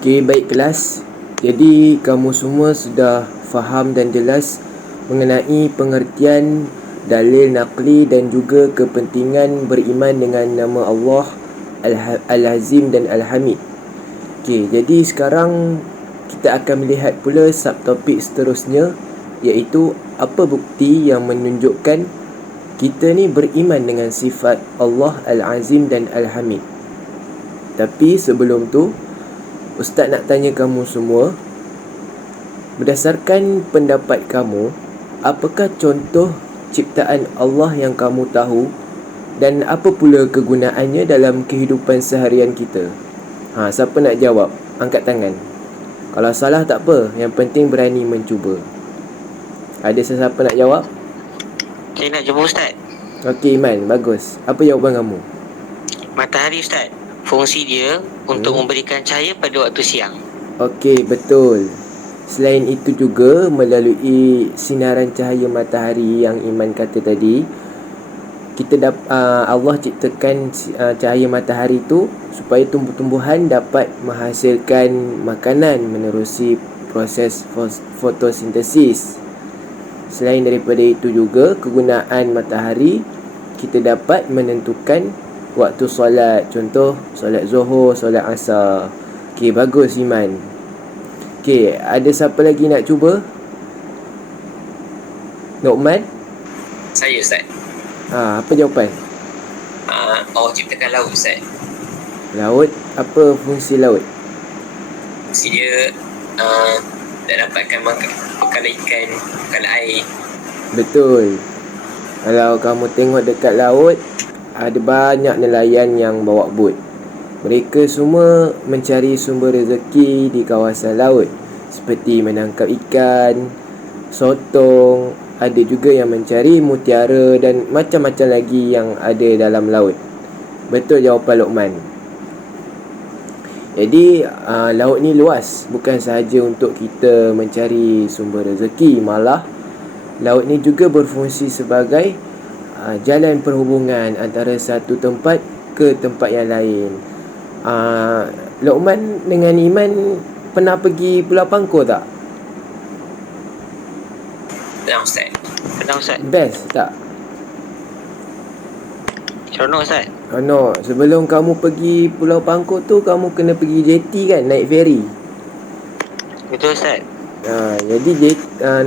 Okey, baik kelas. Jadi kamu semua sudah faham dan jelas mengenai pengertian dalil naqli dan juga kepentingan beriman dengan nama Allah Al-Azim dan Al-Hamid. Okey, jadi sekarang kita akan melihat pula subtopik seterusnya, iaitu apa bukti yang menunjukkan kita ni beriman dengan sifat Allah Al-Azim dan Al-Hamid. Tapi sebelum tu, Ustaz nak tanya kamu semua, berdasarkan pendapat kamu, apakah contoh ciptaan Allah yang kamu tahu dan apa pula kegunaannya dalam kehidupan seharian kita? Siapa nak jawab? Angkat tangan. Kalau salah tak apa, yang penting berani mencuba. Ada sesiapa nak jawab? Saya nak jumpa Ustaz. Okey Iman, bagus. Apa jawapan kamu? Matahari Ustaz, fungsi dia untuk memberikan cahaya pada waktu siang. Okey, betul. Selain itu juga, melalui sinaran cahaya matahari yang Iman kata tadi, Allah ciptakan cahaya matahari tu supaya tumbuh-tumbuhan dapat menghasilkan makanan menerusi proses fotosintesis. Selain daripada itu juga, kegunaan matahari, kita dapat menentukan waktu solat. Contoh, solat Zuhur, solat Asar. Okey, bagus Iman. Okey, ada siapa lagi nak cuba? Nokman? Saya Ustaz. Apa jawapan? Allah ciptakan laut Ustaz. Laut, apa fungsi laut? Fungsi dia nak dapatkan bekal ikan, bekal air. Betul. Kalau kamu tengok dekat laut, ada banyak nelayan yang bawa bot. Mereka semua mencari sumber rezeki di kawasan laut, seperti menangkap ikan, sotong. Ada juga yang mencari mutiara dan macam-macam lagi yang ada dalam laut. Betul jawapan Luqman. Jadi laut ni luas, bukan sahaja untuk kita mencari sumber rezeki, malah laut ni juga berfungsi sebagai jalan perhubungan antara satu tempat ke tempat yang lain. Luqman dengan Iman pernah pergi Pulau Pangkor tak? Pernah Ustaz. Pernah Ustaz. Best tak? Seronok Ustaz. No, sebelum kamu pergi Pulau Pangkor tu, kamu kena pergi JT kan, naik ferry. Betul Ustaz. Jadi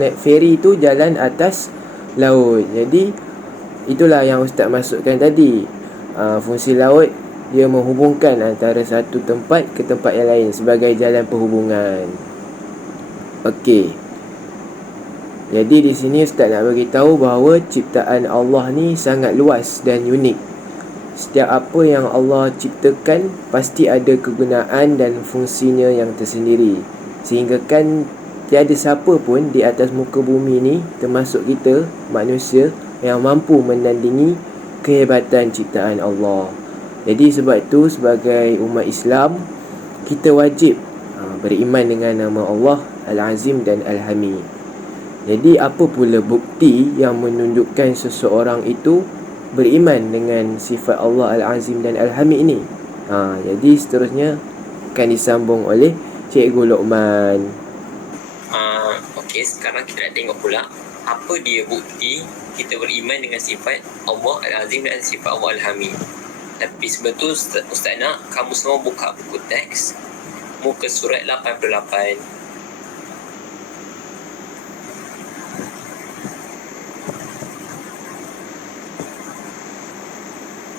naik ferry tu jalan atas laut. Jadi itulah yang Ustaz masukkan tadi. Fungsi laut, dia menghubungkan antara satu tempat ke tempat yang lain sebagai jalan perhubungan. Okey. Jadi di sini Ustaz nak bagi tahu bahawa ciptaan Allah ni sangat luas dan unik. Setiap apa yang Allah ciptakan pasti ada kegunaan dan fungsinya yang tersendiri. Sehingga kan tiada siapa pun di atas muka bumi ni, termasuk kita manusia, yang mampu menandingi kehebatan ciptaan Allah. Jadi sebab itu, sebagai umat Islam, kita wajib beriman dengan nama Allah Al-Azim dan Al-Hamid. Jadi apa pula bukti yang menunjukkan seseorang itu beriman dengan sifat Allah Al-Azim dan Al-Hamid ini? Jadi seterusnya akan disambung oleh Cikgu Luqman. Okey, sekarang kita nak tengok pula apa dia bukti kita beriman dengan sifat Allah Al-Azim dan sifat Allah Al-Hamid. Tapi sebelum tu Ustaz nak kamu semua buka buku teks muka surat 88.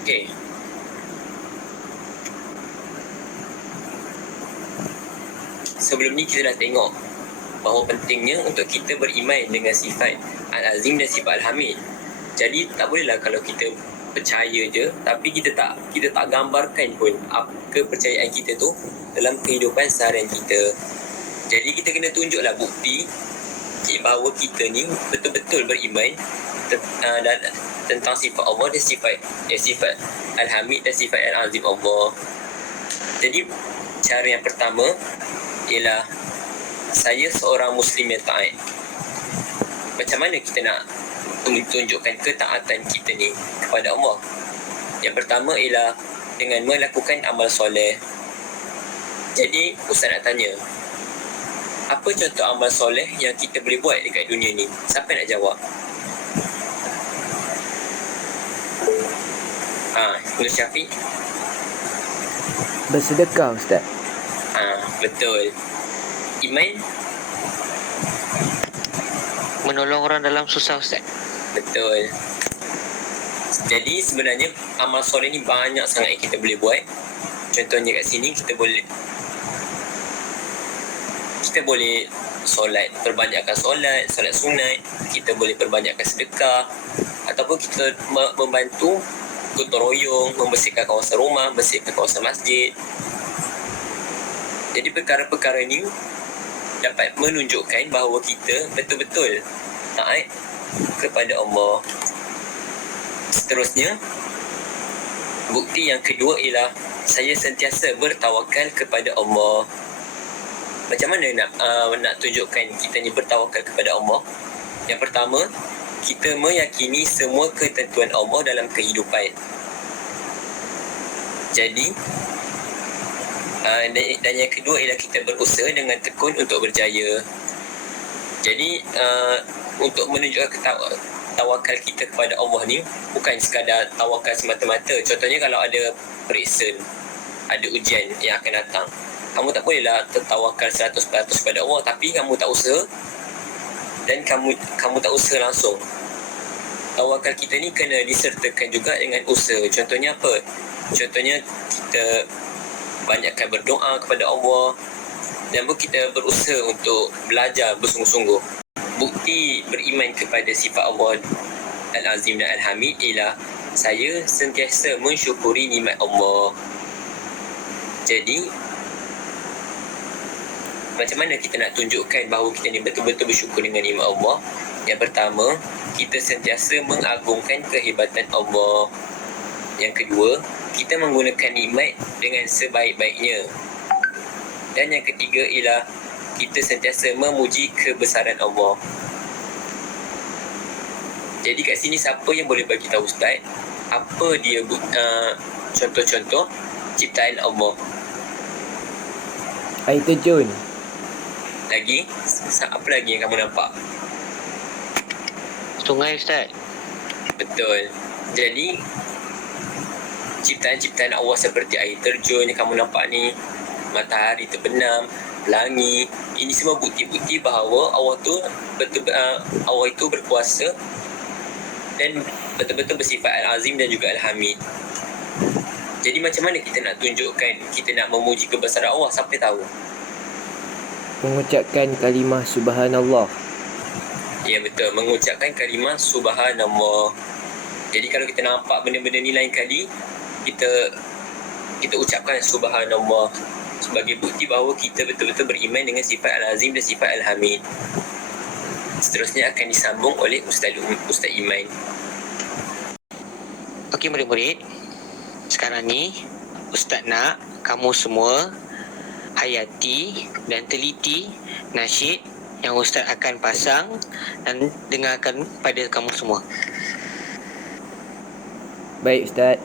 Okey. Sebelum ni kita dah tengok bahawa pentingnya untuk kita beriman dengan sifat Al-Azim dan sifat Al-Hamid. Jadi tak bolehlah kalau kita percaya je tapi kita tak gambarkan pun apa kepercayaan kita tu dalam kehidupan seharian kita. Jadi kita kena tunjuklah bukti bahawa kita ni betul-betul beriman tentang sifat Allah dan sifat Al-Hamid dan sifat Al-Azim Allah. Jadi cara yang pertama ialah saya seorang Muslim yang taat. Macam mana kita nak tunjukkan ketaatan kita ni kepada Allah? Yang pertama ialah dengan melakukan amal soleh. Jadi Ustaz nak tanya, apa contoh amal soleh yang kita boleh buat dekat dunia ni? Siapa nak jawab? Nur Syafiq. Bersedekah, Ustaz. Betul. Iman. Menolong orang dalam susah, Ustaz. Betul. Jadi sebenarnya amal soleh ni banyak sangat yang kita boleh buat. Contohnya kat sini kita boleh solat, perbanyakkan solat sunat, kita boleh perbanyakkan sedekah, ataupun kita membantu gotong royong, membersihkan kawasan rumah, bersihkan kawasan masjid. Jadi perkara-perkara ni dapat menunjukkan bahawa kita betul-betul taat kepada Allah. Seterusnya, bukti yang kedua ialah saya sentiasa bertawakal kepada Allah. Macam mana nak tunjukkan kita ni bertawakal kepada Allah? Yang pertama, kita meyakini semua ketentuan Allah dalam kehidupan. Jadi, dan yang kedua ialah kita berusaha dengan tekun untuk berjaya. Jadi, untuk menunjukkan tawakal kita kepada Allah ni bukan sekadar tawakal semata-mata. Contohnya kalau ada periksa, ada ujian yang akan datang, kamu tak bolehlah tertawakal 100% kepada Allah tapi kamu tak usaha, dan kamu tak usaha langsung. Tawakal kita ni kena disertakan juga dengan usaha. Contohnya apa? Contohnya kita banyakkan berdoa kepada Allah, dan kita berusaha untuk belajar bersungguh-sungguh. Bukti beriman kepada sifat Allah Al-Azim dan Al-Hamid ialah saya sentiasa mensyukuri nikmat Allah. Jadi, macam mana kita nak tunjukkan bahawa kita ni betul-betul bersyukur dengan nikmat Allah? Yang pertama, kita sentiasa mengagungkan kehebatan Allah. Yang kedua, kita menggunakan nikmat dengan sebaik-baiknya. Dan yang ketiga ialah kita sentiasa memuji kebesaran Allah. Jadi kat sini siapa yang boleh bagi tahu Ustaz apa dia contoh-contoh ciptaan Allah? Air terjun. Lagi? Apa lagi yang kamu nampak? Sungai, Ustaz. Betul. Jadi ciptaan-ciptaan Allah seperti air terjun yang kamu nampak ni, matahari terbenam, pelangi, ini semua bukti-bukti bahawa Allah itu berkuasa dan betul-betul bersifat Al-Azim dan juga Al-Hamid. Jadi macam mana kita nak tunjukkan, kita nak memuji kebesaran Allah? Sampai tahu Mengucapkan kalimah subhanallah. ya, betul, mengucapkan kalimah subhanallah. Jadi kalau kita nampak benda-benda ni lain kali, kita ucapkan subhanallah sebagai bukti bahawa kita betul-betul beriman dengan sifat Al-Azim dan sifat Al-Hamid. Seterusnya akan disambung oleh Ustaz Iman. Okey murid-murid, sekarang ni Ustaz nak kamu semua hayati dan teliti nasyid yang Ustaz akan pasang dan dengarkan pada kamu semua. Baik, Ustaz.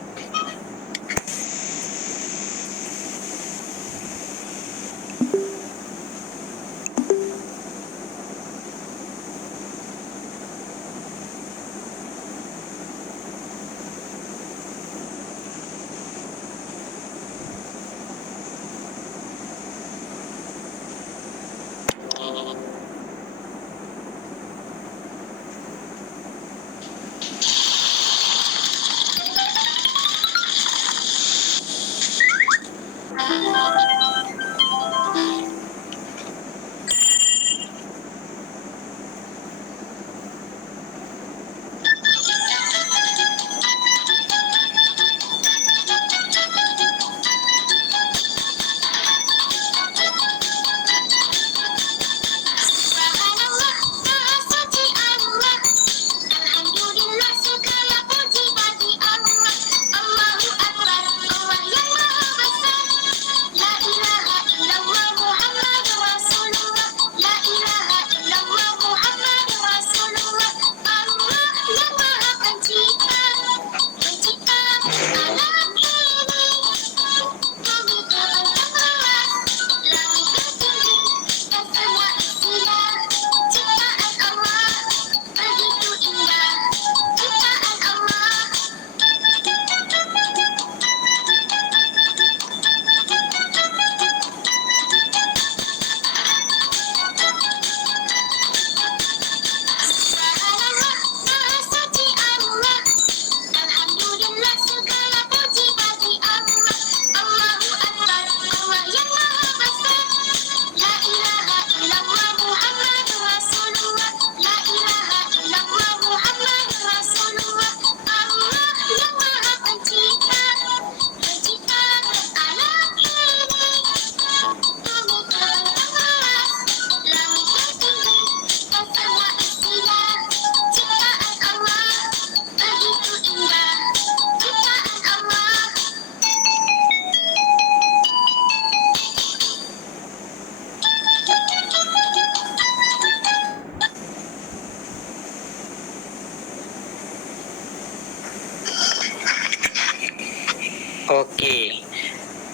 Okey.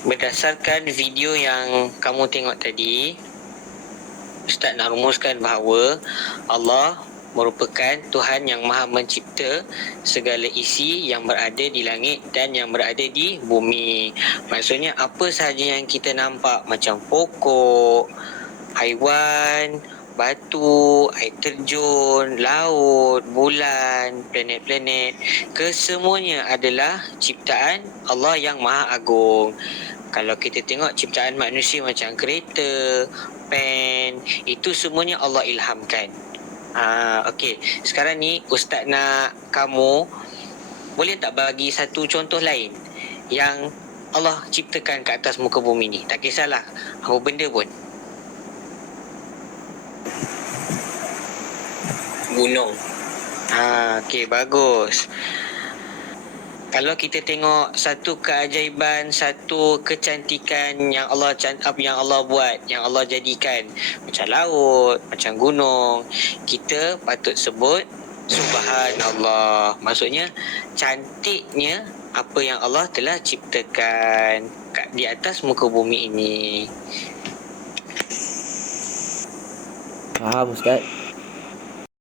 Berdasarkan video yang kamu tengok tadi, Ustaz nak rumuskan bahawa Allah merupakan Tuhan yang Maha Mencipta segala isi yang berada di langit dan yang berada di bumi. Maksudnya apa sahaja yang kita nampak macam pokok, haiwan, batu, air terjun, laut, bulan, planet-planet, kesemuanya adalah ciptaan Allah yang Maha Agung. Kalau kita tengok ciptaan manusia macam kereta, pen, itu semuanya Allah ilhamkan. Okey. Sekarang ni Ustaz nak kamu boleh tak bagi satu contoh lain yang Allah ciptakan ke atas muka bumi ni? Tak kisahlah apa benda pun. Gunung. Okey, bagus. Kalau kita tengok satu keajaiban, satu kecantikan yang Allah buat, yang Allah jadikan, macam laut, macam gunung, kita patut sebut subhanallah. Maksudnya cantiknya apa yang Allah telah ciptakan di atas muka bumi ini. Faham Ustaz?